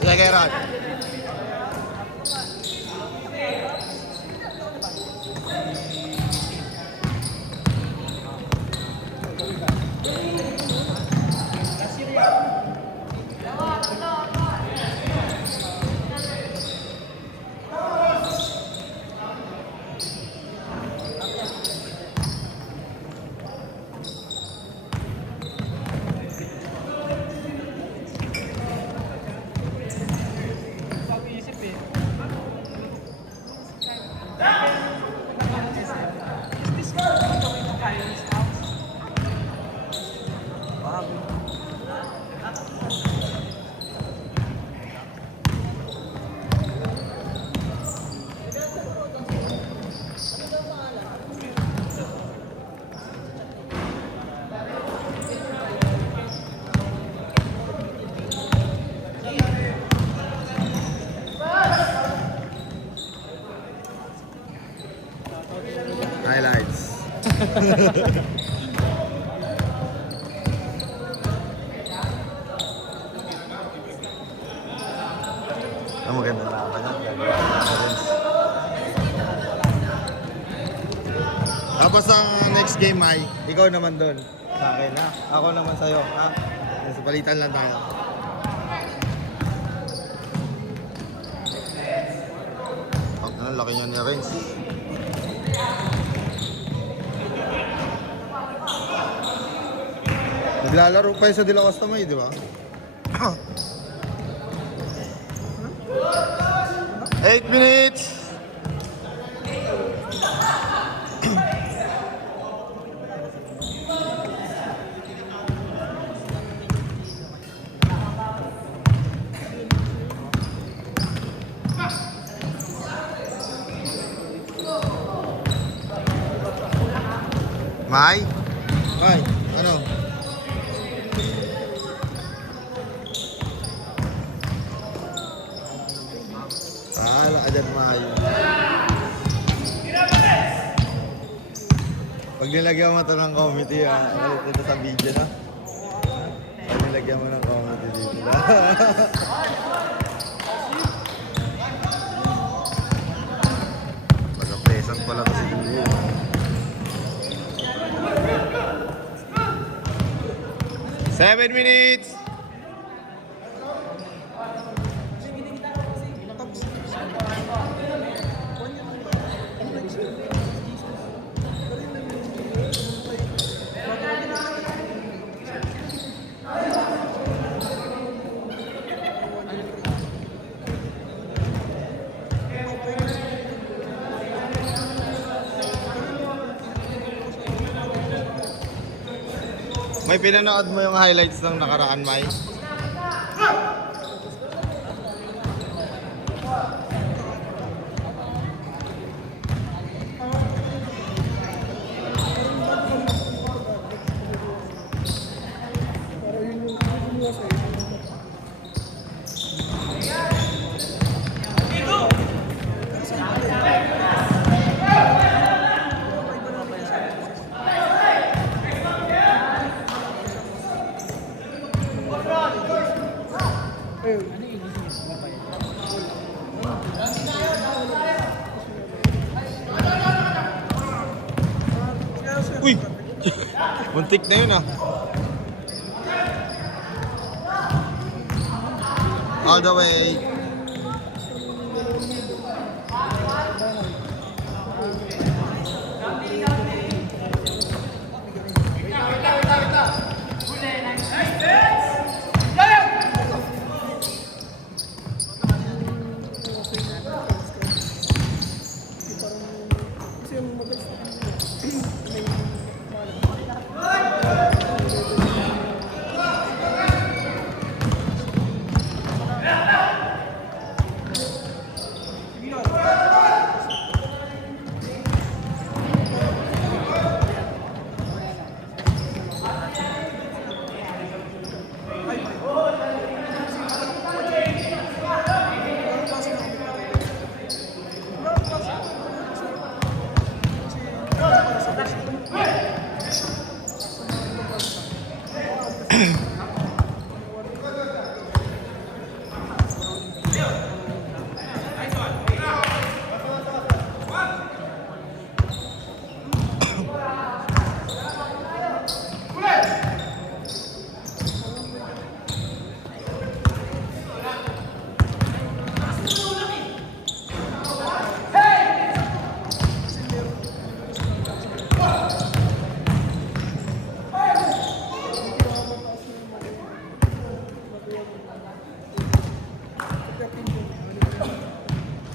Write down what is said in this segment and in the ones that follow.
Sige, Gerard. Highlights. Ang maganda laban yan. Tapos ang next game ay, ikaw naman doon. Sa akin ha? Ako naman sa'yo ha? Sa palitan lang tayo. Ang laki niya ni Renz. Naglalaro pa yun sa De La Costa May, di ba? 8 minutes! May? May, ano? Wala ka dyan, May. Pag nilagyan mo ito ng comedy, dito sa video na. Pag nilagyan mo ng comedy dito na. Pagka-pleasant pala kasi dito. Seven minutes! May pinanood mo yung highlights ng nakaraan, May? Uy! Muntik na yun ah. All the way.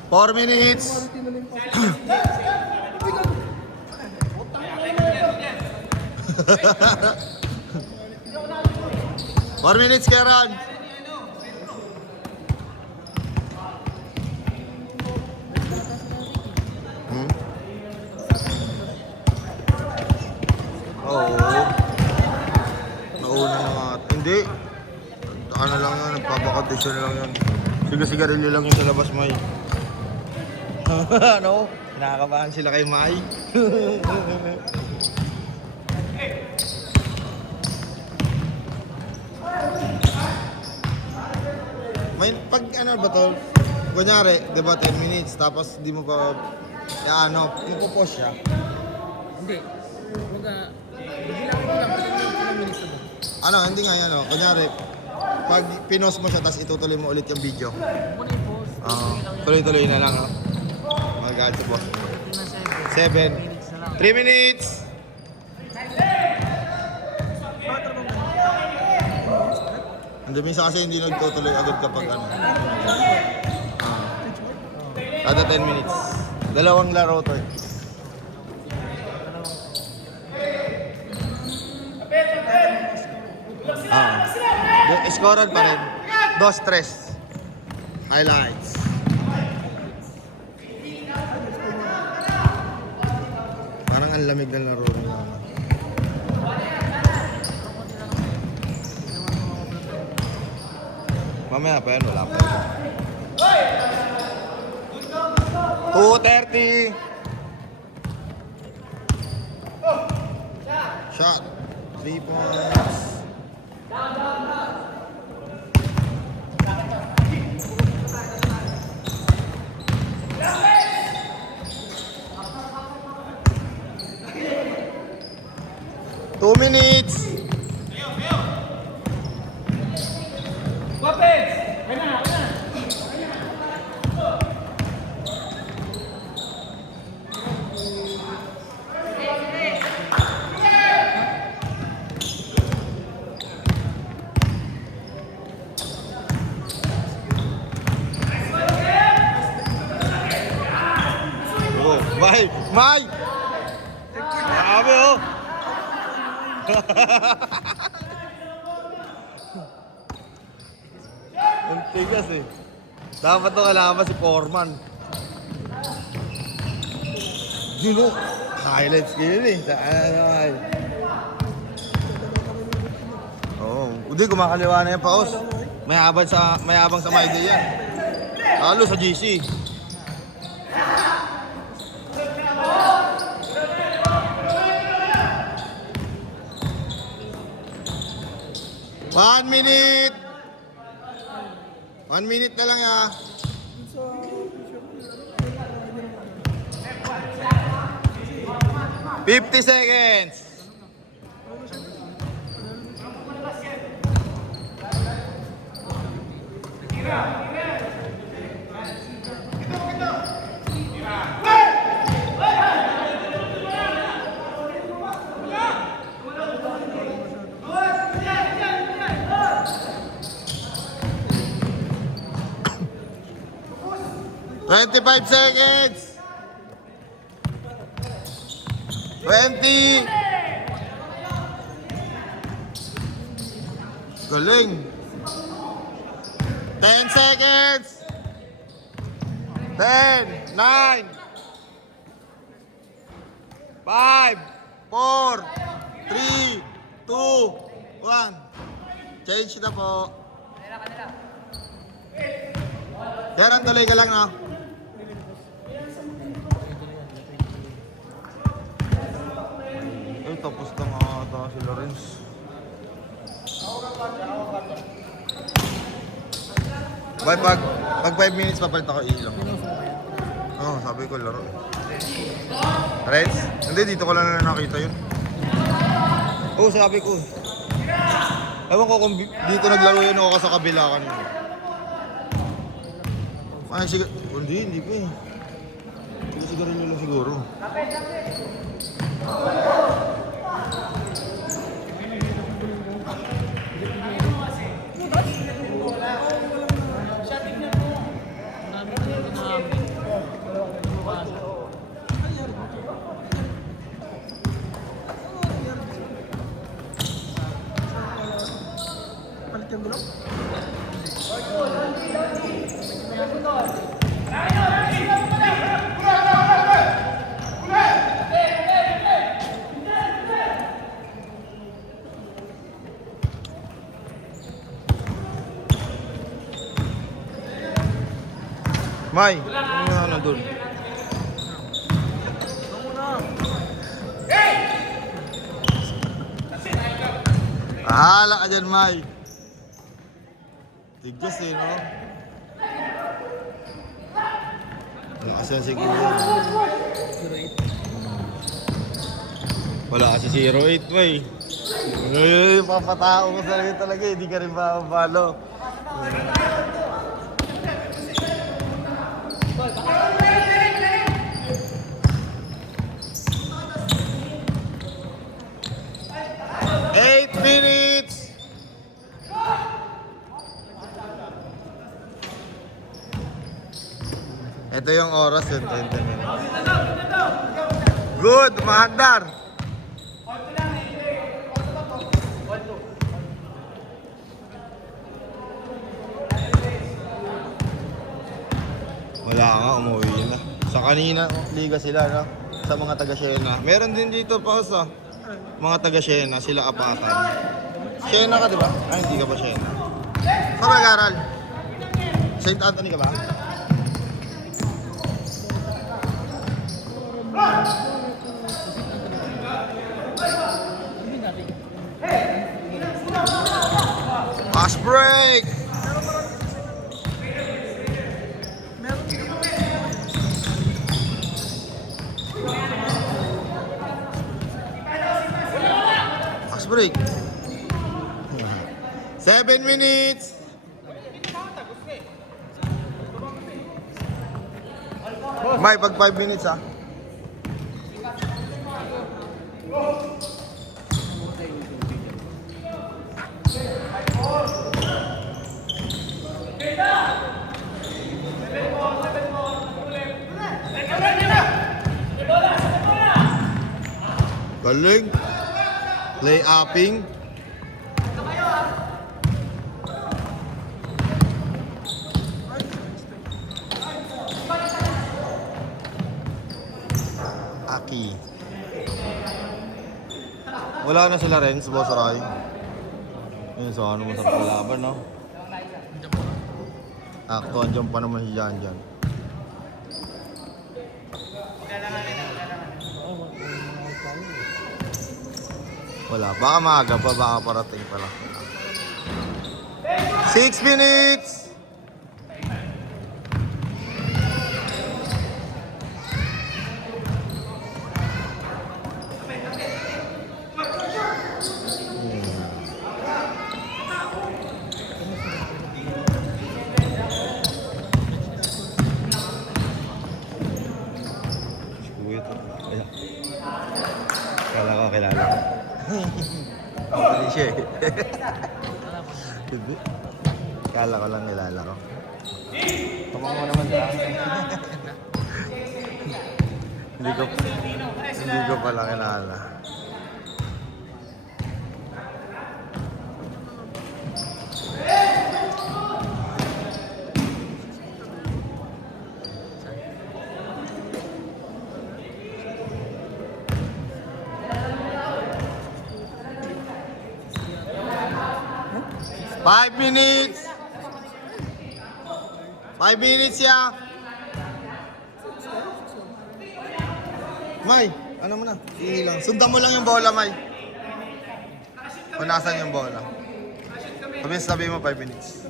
4 minutes. 4 minutes, Kieran. Oo. Nauna na nga. Hindi. Ano lang yan, nagpapakondisyon lang yan. Sigarilyo lang yung sa labas, May. Ano? Nakakabahan sila kay May. May pag ano ba to? Kunyari, di ba 10 minutes, tapos di mo pa, ano, magpo-pause siya. Hindi. Huwag bilangin ko lang. Ilang minutes na ba? Ano, hindi nga yan, kunyari, pag pinos mo siya, tapos itutuloy mo ulit yung video. Muna yung post. Tuloy-tuloy na lang, Mag-gacho po. 7 minutes na lang. 3 minutes! Hindi, minsan kasi hindi nagtutuloy agad kapag ano. Kada 10 minutes. Dalawang laro to eh. Scored pa rin. 2-3. Highlights. Parang ang lamig ng laro nila. Mamaya pa yan, wala pa yan. 2:30. Shot. 3 points. Two minutes. May! May! Grabe oh! Ang tigas eh. Dapat to kailangan pa si Foreman. Yun oh! Highlights yun eh. Oo. Hindi, kumakaliwa na yung paos. May abang sa Maide yan. Lalo sa GC. One minute! 1 minute na lang ya. 50 seconds! Twenty-five seconds. 20. Galing. 10 seconds. 10, 9, 5, 4, 3, 2, 1. Change na po. Yaran, tuloy ka lang, no? Ay, tapos na nga ata si Lawrence. Pag 5 minutes papalit ako ilaw. Oo, sabi ko laro. Lawrence? Hindi, dito ko lang na nakita yun. Oo, sabi ko. Ewan ko kung dito naglaro yun o sa kabila kanina. Ay, hindi pa eh. Sigarilyo lang siguro. yung gulong? May, ano doon? Bahala ka dyan, May. Tigjas eh, no? Lakas yan siguro. Wala kasi 08, May. Ay, papatao ko sa talaga, hindi ka rin mapapalo. Minutes. Ito yung oras yun, 20 minutes. Good, maandar. Wala nga, umuwi na. Sa kanina, liga sila, no? Sa mga taga-Siena. Meron din dito pa sa mga taga-Siena, sila apatan. Siena ka, di ba? Ay, hindi ka ba Siena? Saan ka nag-aral? St. Anthony ka ba? Fast break! Fast break! 7 minutes! May, pag 5 minutes ah. Galing. Lay-upping. Aki. Wala na sila rin sa Boss Ray. Yun, so ano masarap na laban, no? Akto, andyan pa naman si Jan dyan. Wala, baka maaga pa, baka parating pa lang. 6 minutes! Kala ko, kilala ko. Hindi siya eh. Hindi. Kala ko lang nilala ko. Tumang mo naman lang. Hindi ko pala kilala. Five minutes! 5 minutes ya! May, ano mo na? Ilang. Sundan mo lang yung bola, May. Kung nasan yung bola. Sabi mo 5 minutes.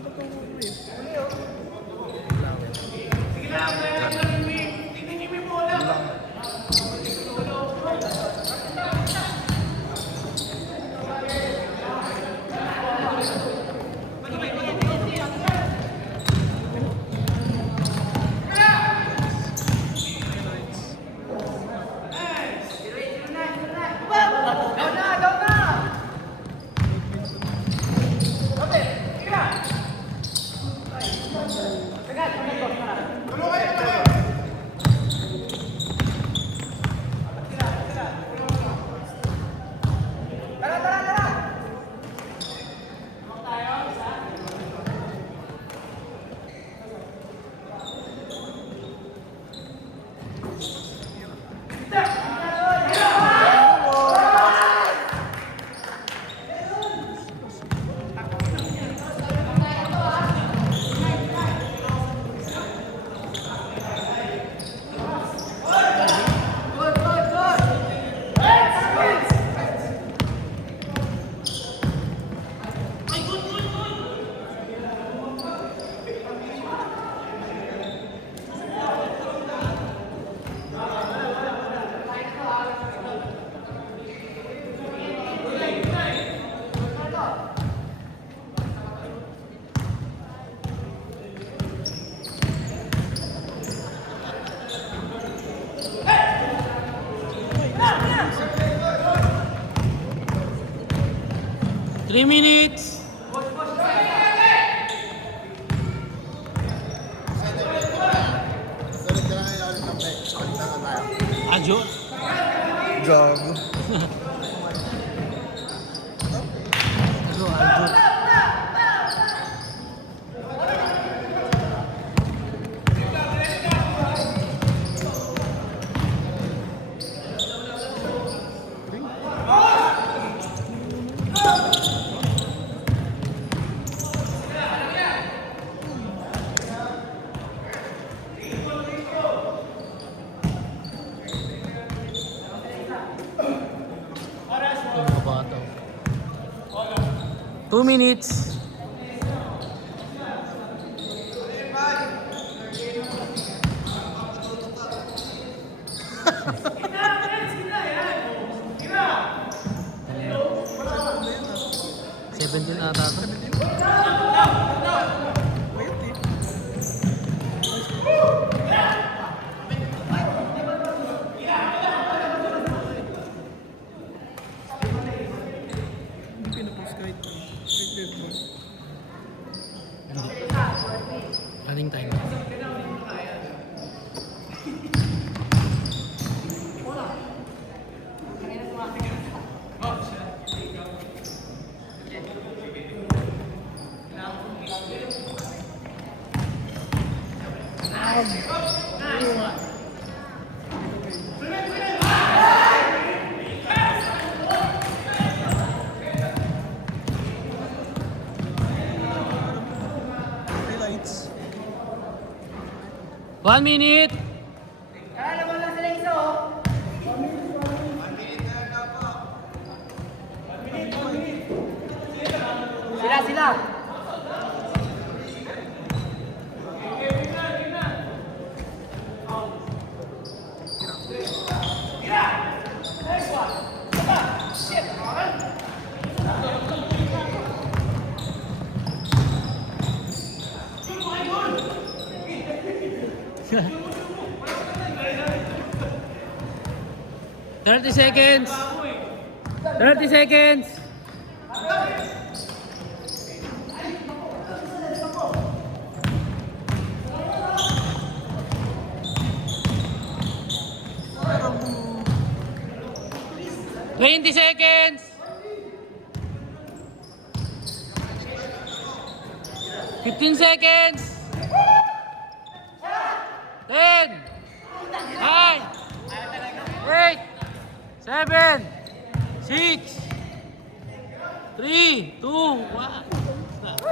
3 minutes. Adjo. Gago. Adjo. Mga bata. 2 minutes. Seventeen ata ito. Hindi pinapost kahit red ball. Running time. Highlights. 1 minute. Sila. Thirty seconds. 30 seconds. Twenty seconds. 15 seconds. 10. 9. 8. 7. 6. 3. 2. 1. Stop.